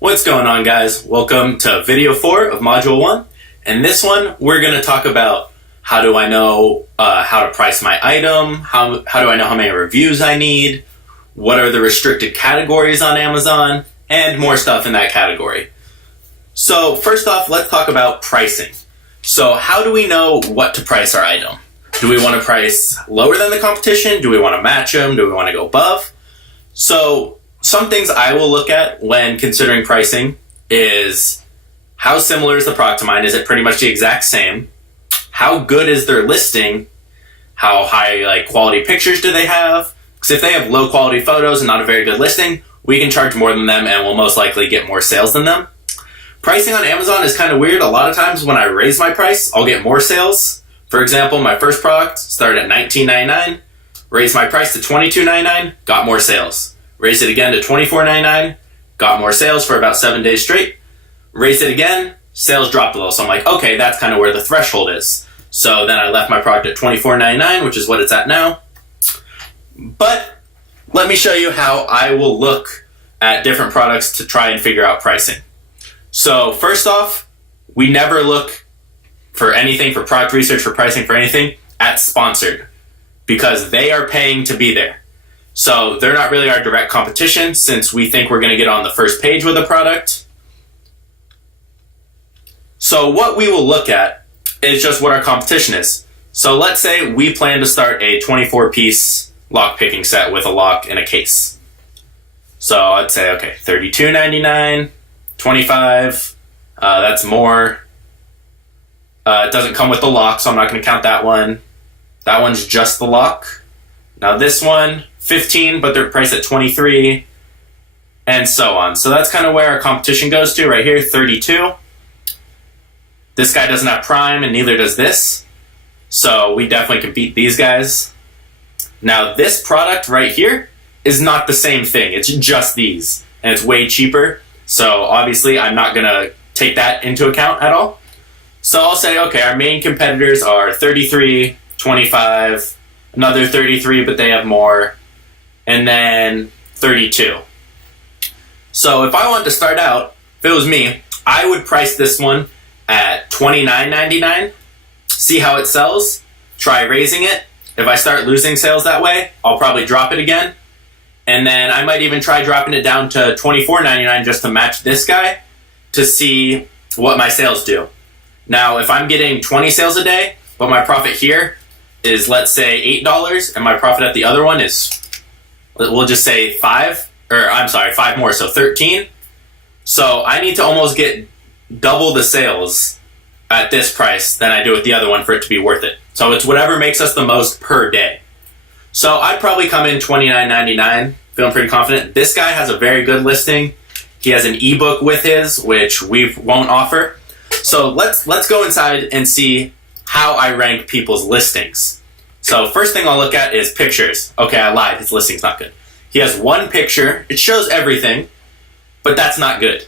What's going on, guys? Welcome to video 4 of module 1. In this one, we're going to talk about how do I know how to price my item, how do I know how many reviews I need, what are the restricted categories on Amazon, and more stuff in that category. So first off, let's talk about pricing. So how do we know what to price our item? Do we want to price lower than the competition? Do we want to match them? Do we want to go above? So some things I will look at when considering pricing is how similar is the product to mine? Is it pretty much the exact same? How good is their listing? How high quality pictures do they have? Because if they have low quality photos and not a very good listing, we can charge more than them and we'll most likely get more sales than them. Pricing on Amazon is kind of weird. A lot of times when I raise my price, I'll get more sales. For example, my first product started at $19.99, raised my price to $22.99, got more sales. Raised it again to $24.99, got more sales for about 7 days straight. Raised it again, sales dropped a little. So I'm like, okay, that's kind of where the threshold is. So then I left my product at $24.99, which is what it's at now. But let me show you how I will look at different products to try and figure out pricing. So first off, we never look for anything, for product research, for pricing, for anything, at sponsored, because they are paying to be there. So they're not really our direct competition since we think we're going to get on the first page with a product. So what we will look at is just what our competition is. So let's say we plan to start a 24-piece lock picking set with a lock and a case. So I'd say, okay, $32.99, $25, that's more. It doesn't come with the lock, so I'm not going to count that one. That one's just the lock. Now this one, $15, but they're priced at $23, and so on. So that's kind of where our competition goes to right here, $32. This guy doesn't have Prime, and neither does this. So we definitely can beat these guys. Now this product right here is not the same thing. It's just these, and it's way cheaper. So obviously I'm not going to take that into account at all. So I'll say, okay, our main competitors are 33, 25, another 33, but they have more, and then 32. So if I wanted to start out, if it was me, I would price this one at $29.99, see how it sells, try raising it. If I start losing sales that way, I'll probably drop it again. And then I might even try dropping it down to $24.99 just to match this guy to see what my sales do. Now, if I'm getting 20 sales a day, but my profit here is, let's say, $8, and my profit at the other one is, we'll just say 5 more, so 13. So I need to almost get double the sales at this price than I do with the other one for it to be worth it. So it's whatever makes us the most per day. So I'd probably come in $29.99, feeling pretty confident. This guy has a very good listing. He has an ebook with his, which we won't offer. So let's go inside and see how I rank people's listings. So first thing I'll look at is pictures. Okay, I lied. His listing's not good. He has one picture. It shows everything, but that's not good.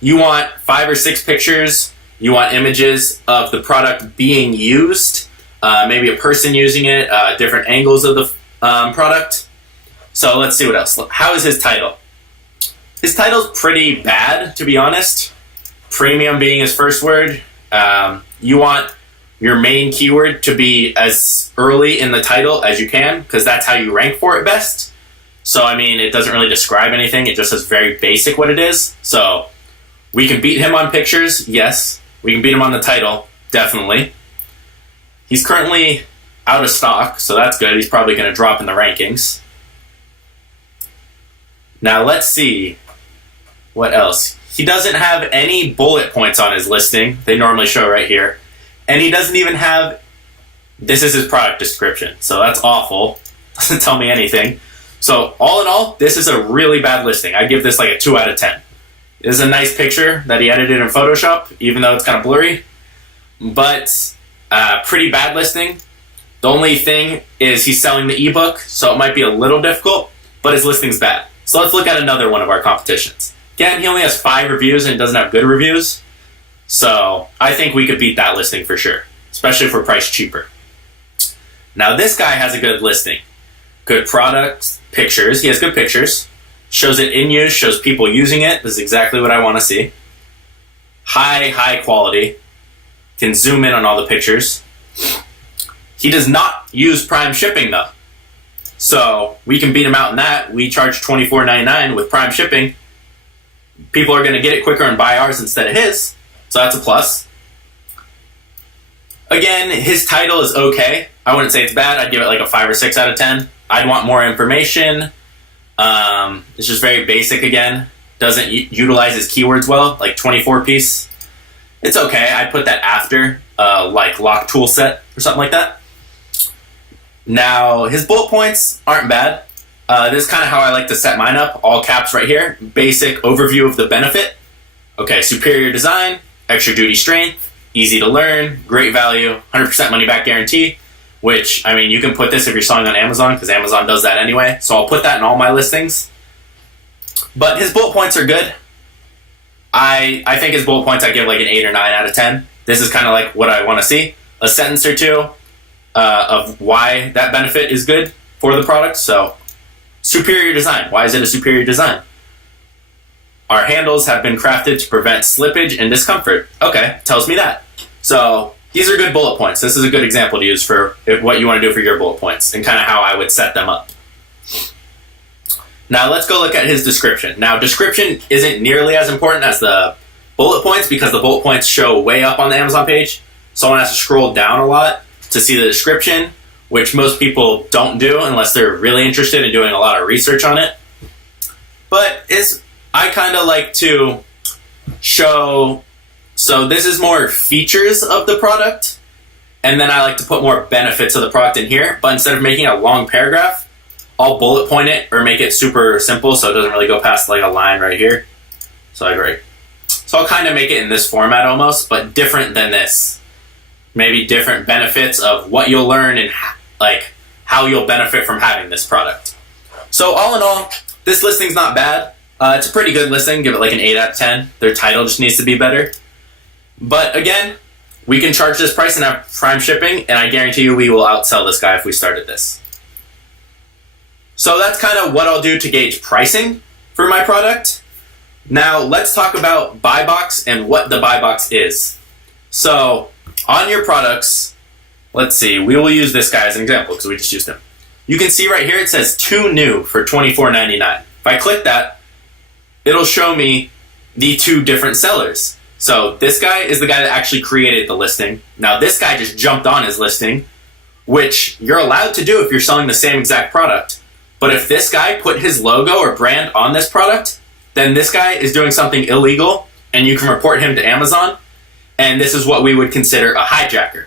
You want 5 or 6 pictures. You want images of the product being used, maybe a person using it, different angles of the product. So let's see what else. How is his title? His title's pretty bad, to be honest. Premium being his first word. You want your main keyword to be as early in the title as you can, because that's how you rank for it best. So, I mean, it doesn't really describe anything. It just says very basic what it is. So, we can beat him on pictures, yes. We can beat him on the title, definitely. He's currently out of stock, so that's good. He's probably going to drop in the rankings. Now, let's see what else. He doesn't have any bullet points on his listing. They normally show right here. And he doesn't even have, this is his product description. So that's awful. Doesn't tell me anything. So all in all, this is a really bad listing. I give this like a 2 out of 10. This is a nice picture that he edited in Photoshop, even though it's kind of blurry. But pretty bad listing. The only thing is he's selling the ebook, so it might be a little difficult, but his listing's bad. So let's look at another one of our competitions. Again, he only has 5 reviews and doesn't have good reviews. So I think we could beat that listing for sure, especially if we're priced cheaper. Now this guy has a good listing. Good products, pictures. He has good pictures. shows it in use, shows people using it. This is exactly what I want to see. High quality. Can zoom in on all the pictures. He does not use Prime shipping though. So we can beat him out in that. We charge $24.99 with Prime shipping. People are going to get it quicker and buy ours instead of his. So that's a plus. Again, his title is okay. I wouldn't say it's bad. I'd give it like a 5 or 6 out of 10. I'd want more information. It's just very basic again. Doesn't utilize his keywords well, like 24 piece. It's okay. I'd put that after, like lock tool set or something like that. Now, his bullet points aren't bad. This is kind of how I like to set mine up. All caps right here. Basic overview of the benefit. Okay, superior design, extra duty strength, easy to learn, great value, 100% money back guarantee, which, I mean, you can put this if you're selling on Amazon because Amazon does that anyway. So I'll put that in all my listings. But his bullet points are good. I think his bullet points I give like an 8 or 9 out of 10. This is kind of like what I want to see. A sentence or two of why that benefit is good for the product. So, superior design. Why is it a superior design? Our handles have been crafted to prevent slippage and discomfort. Okay, tells me that. So, these are good bullet points. This is a good example to use for what you want to do for your bullet points and kind of how I would set them up. Now, let's go look at his description. Now, description isn't nearly as important as the bullet points because the bullet points show way up on the Amazon page. Someone has to scroll down a lot to see the description, which most people don't do unless they're really interested in doing a lot of research on it. But I kind of like to show, so this is more features of the product, and then I like to put more benefits of the product in here, but instead of making a long paragraph, I'll bullet point it or make it super simple so it doesn't really go past like a line right here. So I'll kind of make it in this format almost, but different than this. Maybe different benefits of what you'll learn and like how you'll benefit from having this product. So all in all, this listing's not bad. It's a pretty good listing. Give it like an 8 out of 10. Their title just needs to be better. But again, we can charge this price and have Prime shipping, and I guarantee you we will outsell this guy if we started this. So that's kind of what I'll do to gauge pricing for my product. Now let's talk about buy box and what the buy box is. So on your products, let's see, we will use this guy as an example because we just used him. You can see right here it says 2 new for $24.99. If I click that, it'll show me the 2 different sellers. So this guy is the guy that actually created the listing. Now this guy just jumped on his listing, which you're allowed to do if you're selling the same exact product. But if this guy put his logo or brand on this product, then this guy is doing something illegal and you can report him to Amazon. And this is what we would consider a hijacker,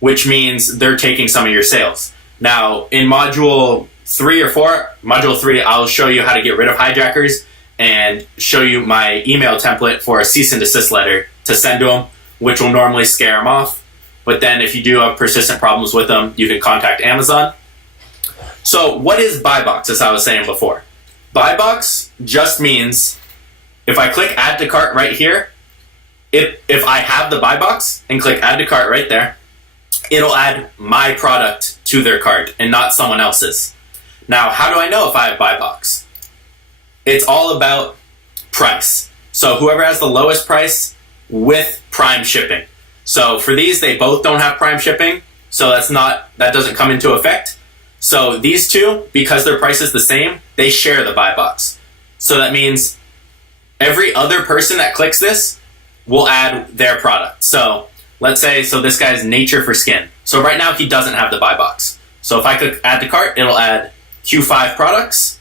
which means they're taking some of your sales. Now, in module 3 or 4, module 3, I'll show you how to get rid of hijackers and show you my email template for a cease and desist letter to send to them, which will normally scare them off. But then if you do have persistent problems with them, you can contact Amazon. So what is buy box, as I was saying before? Buy box just means if I click add to cart right here, if I have the buy box and click add to cart right there, it'll add my product to their cart and not someone else's. Now, how do I know if I have buy box? It's all about price. So whoever has the lowest price with Prime shipping. So for these, they both don't have Prime shipping, so that doesn't come into effect. So these two, because their price is the same, they share the buy box. So that means every other person that clicks this will add their product. So let's say, this guy's Nature for Skin. So right now he doesn't have the buy box. So if I click add to cart, it'll add Q5 products.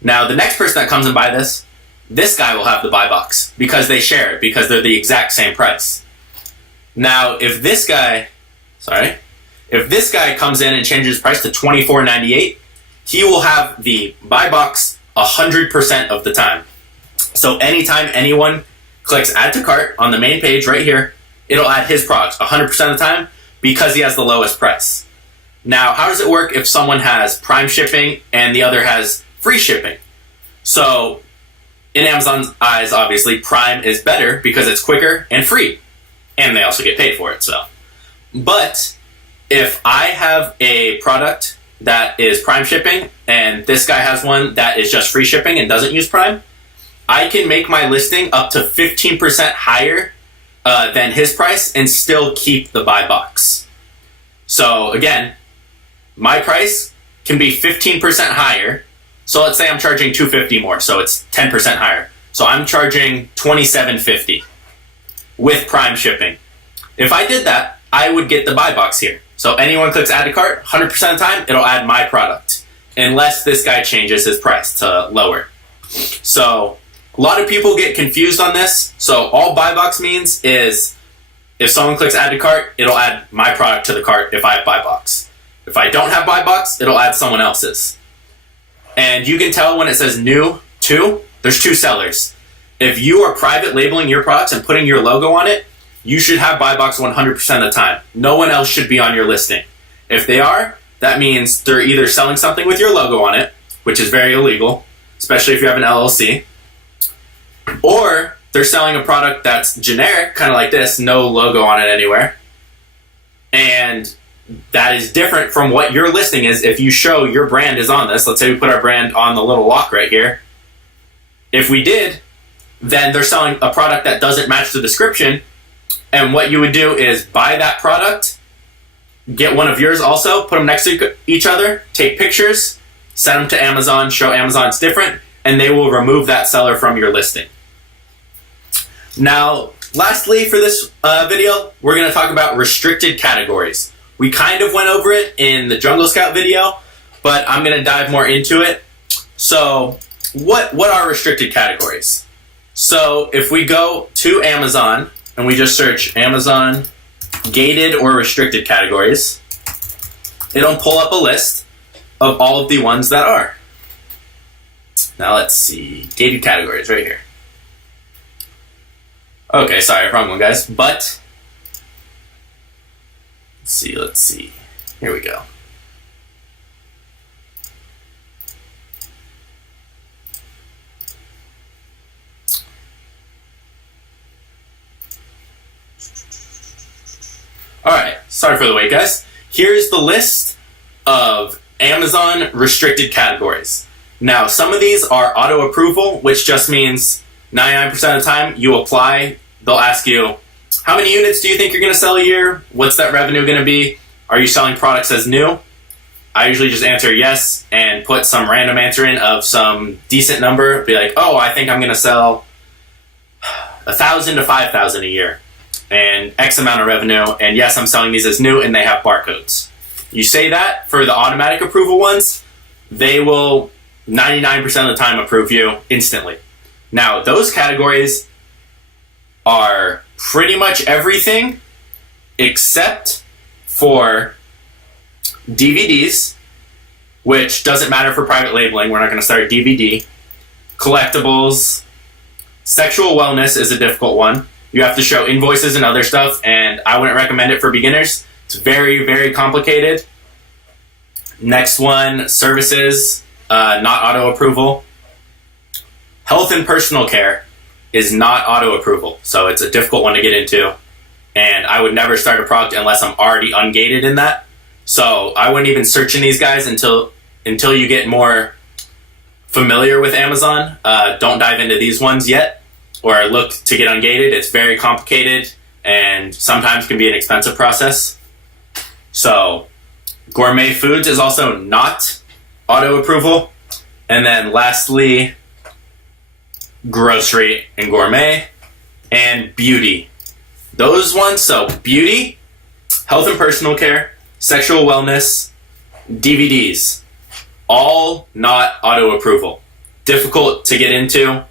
Now the next person that comes and buy this guy will have the buy box because they share it because they're the exact same price. Now if this guy comes in and changes his price to $24.98, he will have the buy box 100% of the time. So anytime anyone clicks add to cart on the main page right here, it'll add his products 100% of the time because he has the lowest price. Now, how does it work if someone has Prime shipping and the other has free shipping? So, in Amazon's eyes, obviously, Prime is better because it's quicker and free. And they also get paid for it, so. But, if I have a product that is Prime shipping, and this guy has one that is just free shipping and doesn't use Prime, I can make my listing up to 15% higher than his price and still keep the buy box. So again, my price can be 15% higher. So let's say I'm charging $250 more, so it's 10% higher. So I'm charging $27.50 with Prime shipping. If I did that, I would get the buy box here. So anyone clicks add to cart, 100% of the time, it'll add my product. Unless this guy changes his price to lower. So a lot of people get confused on this. So all buy box means is if someone clicks add to cart, it'll add my product to the cart if I have buy box. If I don't have buy box, it'll add someone else's. And you can tell when it says new to, there's two sellers. If you are private labeling your products and putting your logo on it, you should have buy box 100% of the time. No one else should be on your listing. If they are, that means they're either selling something with your logo on it, which is very illegal, especially if you have an LLC, or they're selling a product that's generic, kind of like this, no logo on it anywhere. And that is different from what your listing is. If you show your brand is on this, let's say we put our brand on the little lock right here. If we did, then they're selling a product that doesn't match the description. And what you would do is buy that product, get one of yours also, put them next to each other, take pictures, send them to Amazon, show Amazon it's different, and they will remove that seller from your listing. Now, lastly for this video, we're going to talk about restricted categories. We kind of went over it in the Jungle Scout video, but I'm going to dive more into it. So, what are restricted categories? So, if we go to Amazon and we just search Amazon gated or restricted categories, it'll pull up a list of all of the ones that are. Now let's see, gated categories right here. Okay, sorry, wrong one, guys. But let's see. Here we go. Alright, sorry for the wait, guys. Here's the list of Amazon restricted categories. Now, some of these are auto approval, which just means 99% of the time you apply, they'll ask you, how many units do you think you're going to sell a year? What's that revenue going to be? Are you selling products as new? I usually just answer yes and put some random answer in of some decent number. Be like, oh, I think I'm going to sell 1,000 to 5,000 a year and X amount of revenue. And yes, I'm selling these as new and they have barcodes. You say that for the automatic approval ones, they will 99% of the time approve you instantly. Now, those categories are pretty much everything except for DVDs, which doesn't matter for private labeling. We're not going to start a DVD. Collectibles. Sexual wellness is a difficult one. You have to show invoices and other stuff, and I wouldn't recommend it for beginners. It's very, very complicated. Next one, services, not auto approval. Health and personal care is not auto approval, so it's a difficult one to get into. And I would never start a product unless I'm already ungated in that. So I wouldn't even search in these guys until you get more familiar with Amazon. Don't dive into these ones yet, or look to get ungated. It's very complicated and sometimes can be an expensive process. So gourmet foods is also not auto approval. And then lastly, grocery and gourmet, and beauty. Those ones, so beauty, health and personal care, sexual wellness, DVDs, all not auto approval. Difficult to get into,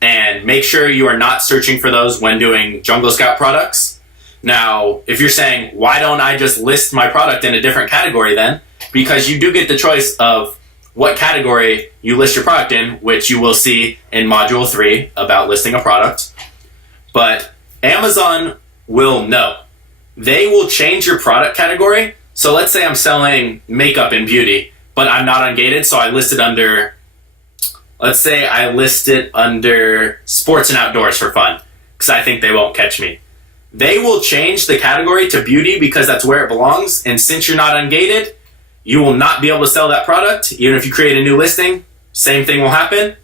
and make sure you are not searching for those when doing Jungle Scout products. Now, if you're saying, why don't I just list my product in a different category then? Because you do get the choice of what category you list your product in, which you will see in Module 3 about listing a product. But Amazon will know. They will change your product category. So let's say I'm selling makeup and beauty, but I'm not ungated, so I list it under, let's say I list it under sports and outdoors for fun, because I think they won't catch me. They will change the category to beauty because that's where it belongs, and since you're not ungated, you will not be able to sell that product. Even if you create a new listing, same thing will happen.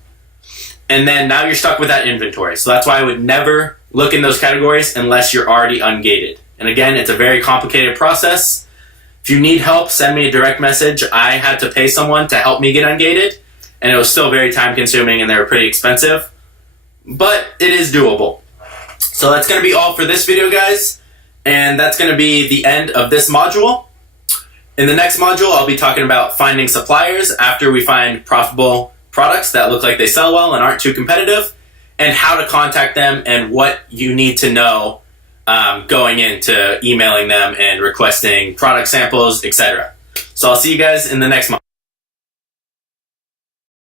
And then now you're stuck with that inventory. So that's why I would never look in those categories unless you're already ungated. And again, it's a very complicated process. If you need help, send me a direct message. I had to pay someone to help me get ungated, and it was still very time consuming and they were pretty expensive, but it is doable. So that's going to be all for this video, guys. And that's going to be the end of this module. In the next module, I'll be talking about finding suppliers after we find profitable products that look like they sell well and aren't too competitive, and how to contact them and what you need to know going into emailing them and requesting product samples, etc. So I'll see you guys in the next module.